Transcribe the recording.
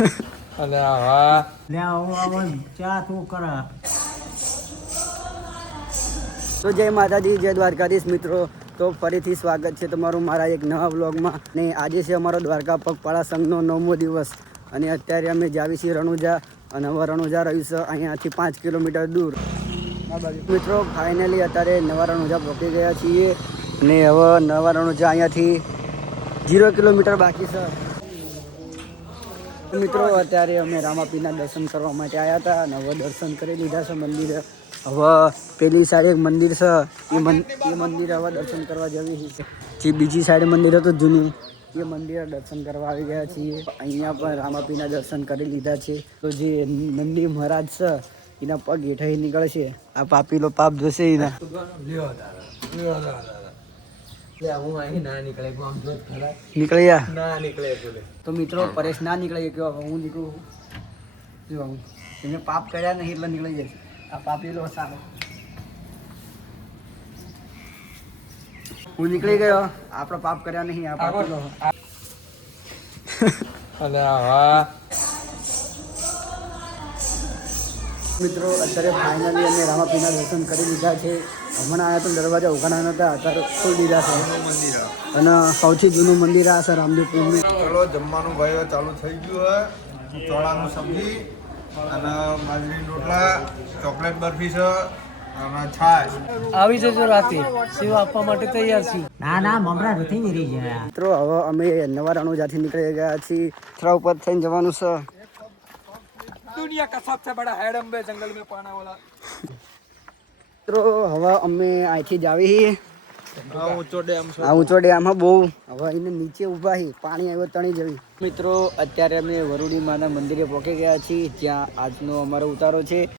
અલ્યા લે આવો ચા તું કરા. તો જય માતાજી, જય દ્વારકાધીશ મિત્રો. તો ફરીથી સ્વાગત છે તમારું મારા એક નવા વ્લોગમાં. ને આજે છે અમારો દ્વારકા પગપાળા સંઘનો 9મો દિવસ અને અત્યારે અમે જાવી છીએ રણુજા. અને હવે રણુજા રહ્યું છે અહીંયાથી 5 કિલોમીટર દૂર. મિત્રો ફાઇનલી અત્યારે નવા રણુજા પહોંચી ગયા છીએ ને હવે નવા રણુજા અહીંયાથી 0 કિલોમીટર બાકી છે. મિત્રો અત્યારે અમે રામાપીરના દર્શન કરવા માટે આવ્યા હતા અને હવે દર્શન કરી લીધા છે મંદિરે. હવે પેલી સાઈડ એક મંદિર છે એ મંદિરે હવે દર્શન કરવા જવી છે. જે બીજી સાઈડ મંદિર હતું જૂનું એ મંદિરે દર્શન કરવા આવી ગયા છીએ. અહીંયા પણ રામાપીના દર્શન કરી લીધા છે. તો જે નંદી મહારાજ છે એના પગ હેઠળ નીકળશે. આ પાપીલો પાપ જોશે એના નીકળ્યા. તો મિત્રો પરેશ ના નીકળે કે હું નીકળું એને પાપ કર્યા નહીં એટલે નીકળી જશે. આ પાપીલો સારો હું નીકળી ગયો. આપણો પાપ કર્યા નહીં આ પાપીલો. મિત્રો અત્યારે ફાઇનલી અમે રામાપીના દર્શન કરી લીધા છે. હમણાં આવ્યા તો દરવાજા ઉઘાડા નતા, અત્યારે ખોલી દીધા છે. અને સૌથી જૂનું મંદિર આ છે રામદેવપુરનું. ચલો જમવાનું ભાઈ ચાલુ થઈ ગયું છે. ચોળાનું સબ્જી અને બાજરી રોટલા, ચોકલેટ બરફી છે અને છાશ. આવી જજો રાતે, સેવા આપવા માટે તૈયાર છીએ. ના મમરા નથી મેરી ગયા. મિત્રો હવે અમે નવા રણુજાથી નીકળી ગયા છીએ. થરા ઉપર થઈને જવાનું છે. दुनिया का सबसे बड़ा हैडम है जंगल में पाना वाला. મિત્રો હવે અમે અહીંથી જ આવી આ ઊંચો ડેમ છે. આ ઊંચો ડેમ બહુ. હવે એને નીચે ઊભા હી, પાણી આવ્યો તણી જવી. મિત્રો અત્યારે અમે વરુડી માના મંદિરે પહોંચી ગયા છીએ જ્યાં આજનો અમારો ઉતારો છે.